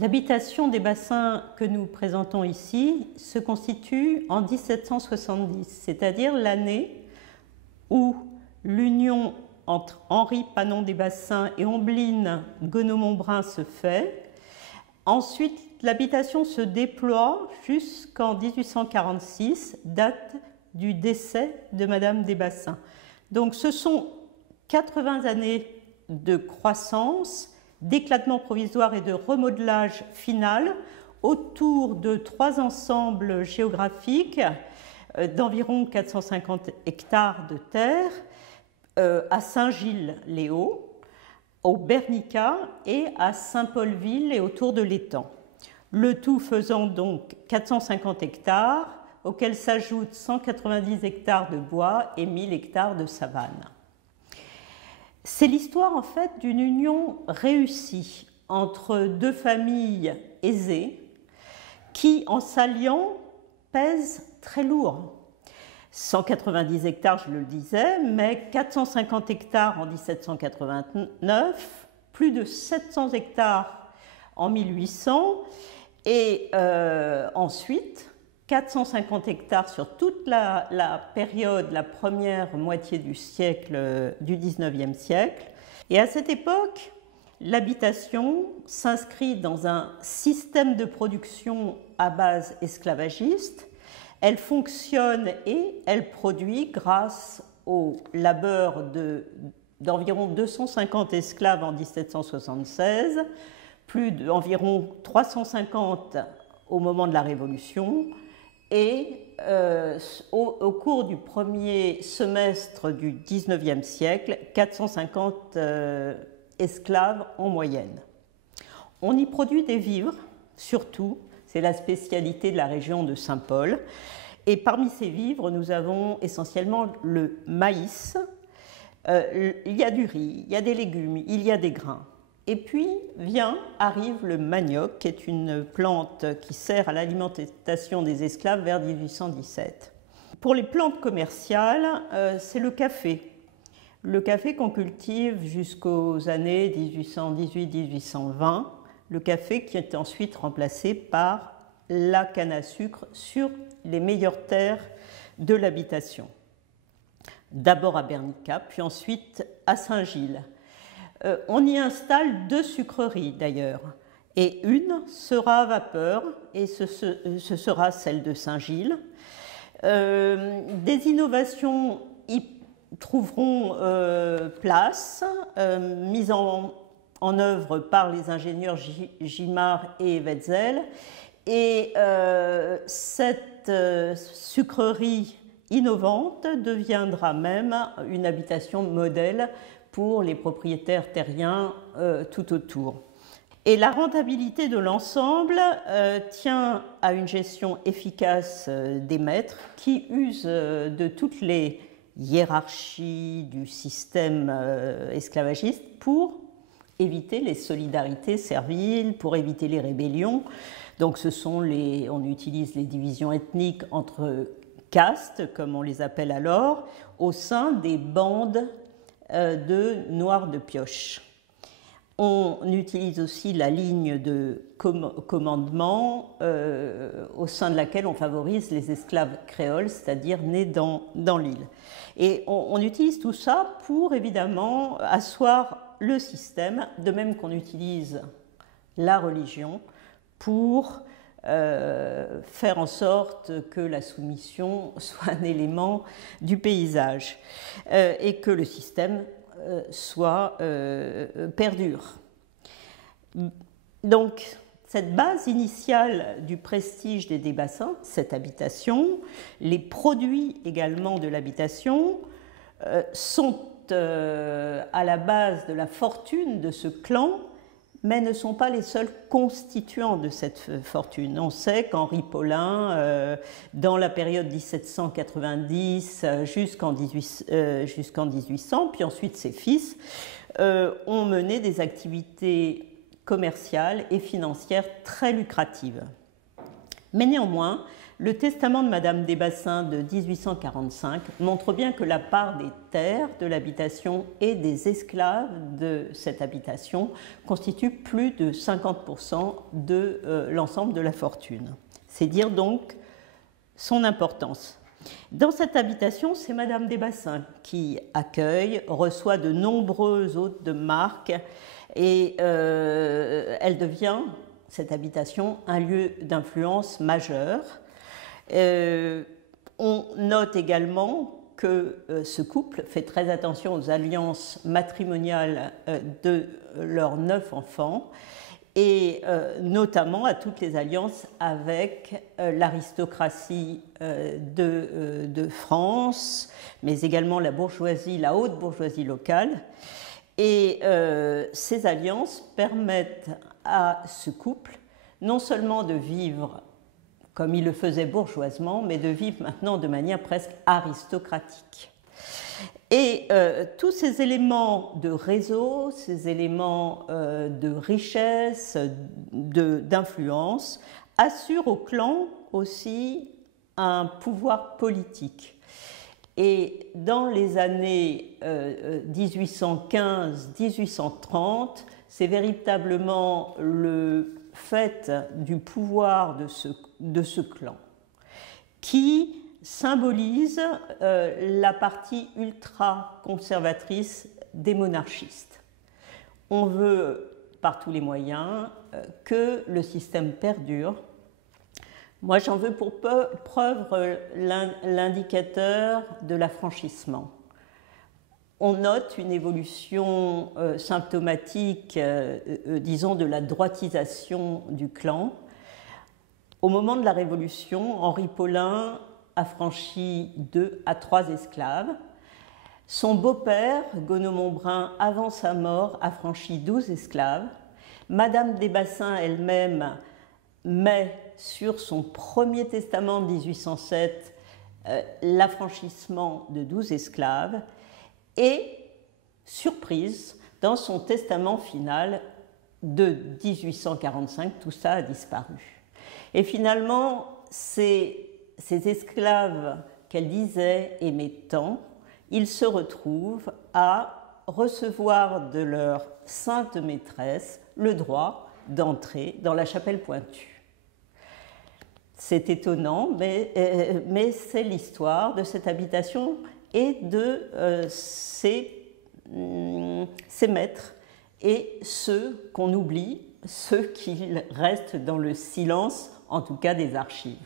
L'habitation des bassins que nous présentons ici se constitue en 1770, c'est-à-dire l'année où l'union entre Henri Panon des Bassins et Ombline Goneau-Montbrun se fait. Ensuite, l'habitation se déploie jusqu'en 1846, date du décès de Madame des Bassins. Donc ce sont 80 années de croissance, d'éclatement provisoire et de remodelage final autour de 3 ensembles géographiques d'environ 450 hectares de terre à Saint-Gilles-les-Hauts, au Bernica et à Saint-Paulville et autour de l'étang. Le tout faisant donc 450 hectares, auxquels s'ajoutent 190 hectares de bois et 1000 hectares de savane. C'est l'histoire en fait d'une union réussie entre deux familles aisées qui, en s'alliant, pèsent très lourd. 190 hectares, je le disais, mais 450 hectares en 1789, plus de 700 hectares en 1800, et ensuite 450 hectares sur toute la période, la première moitié du siècle, du 19e siècle. Et à cette époque, l'habitation s'inscrit dans un système de production à base esclavagiste. Elle fonctionne et elle produit grâce au labeur d'environ 250 esclaves en 1776, plus d'environ 350 au moment de la Révolution, et au cours du premier semestre du 19e siècle, 450 esclaves en moyenne. On y produit des vivres, surtout, c'est la spécialité de la région de Saint-Paul, et parmi ces vivres, nous avons essentiellement le maïs, il y a du riz, il y a des légumes, il y a des grains. Et puis arrive le manioc, qui est une plante qui sert à l'alimentation des esclaves vers 1817. Pour les plantes commerciales, c'est le café. Le café qu'on cultive jusqu'aux années 1818-1820, le café qui est ensuite remplacé par la canne à sucre sur les meilleures terres de l'habitation. D'abord à Bernica, puis ensuite à Saint-Gilles. On y installe 2 sucreries d'ailleurs, et une sera à vapeur, et ce sera celle de Saint-Gilles. Des innovations y trouveront place, mises en œuvre par les ingénieurs Gimard et Wetzel, et cette sucrerie innovante deviendra même une habitation modèle pour les propriétaires terriens tout autour. Et la rentabilité de l'ensemble tient à une gestion efficace des maîtres qui usent de toutes les hiérarchies du système esclavagiste pour éviter les solidarités serviles, pour éviter les rébellions. Donc on utilise les divisions ethniques entre castes, comme on les appelle alors, au sein des bandes de noirs de pioche. On utilise aussi la ligne de commandement au sein de laquelle on favorise les esclaves créoles, c'est-à-dire nés dans l'île. Et on utilise tout ça pour évidemment asseoir le système, de même qu'on utilise la religion pour faire en sorte que la soumission soit un élément du paysage et que le système perdure. Donc, cette base initiale du prestige des bassins, cette habitation, les produits également de l'habitation sont à la base de la fortune de ce clan, mais ne sont pas les seuls constituants de cette fortune. On sait qu'Henri Paulin, dans la période 1790 jusqu'en 1800, puis ensuite ses fils, ont mené des activités commerciales et financières très lucratives. Mais néanmoins, Le testament de Madame Desbassins de 1845 montre bien que la part des terres de l'habitation et des esclaves de cette habitation constitue plus de 50% de l'ensemble de la fortune. C'est dire donc son importance. Dans cette habitation, c'est Madame Desbassins qui accueille, reçoit de nombreux hôtes de marque et elle devient, cette habitation, un lieu d'influence majeur. On note également que ce couple fait très attention aux alliances matrimoniales de leurs 9 enfants et notamment à toutes les alliances avec l'aristocratie de France, mais également la bourgeoisie, la haute bourgeoisie locale. Et ces alliances permettent à ce couple non seulement de vivre comme il le faisait bourgeoisement, mais de vivre maintenant de manière presque aristocratique. Et tous ces éléments de réseau, ces éléments de richesse, d'influence, assurent au clan aussi un pouvoir politique. Et dans les années 1815-1830, c'est véritablement le fait du pouvoir de ce clan qui symbolise la partie ultra-conservatrice des monarchistes. On veut, par tous les moyens, que le système perdure. Moi, j'en veux pour preuve l'indicateur de l'affranchissement. On note une évolution symptomatique, disons, de la droitisation du clan. Au moment de la Révolution, Henri Paulin affranchit 2 à 3 esclaves. Son beau-père, Gonomont-Brun, avant sa mort, affranchit 12 esclaves. Madame Desbassins elle-même met sur son premier testament de 1807 l'affranchissement de 12 esclaves. Et, surprise, dans son testament final de 1845, tout ça a disparu. Et finalement, ces esclaves qu'elle disait aimer tant, ils se retrouvent à recevoir de leur sainte maîtresse le droit d'entrer dans la chapelle Pointue. C'est étonnant, mais c'est l'histoire de cette habitation et de ses maîtres et ceux qu'on oublie, ceux qui restent dans le silence, en tout cas des archives.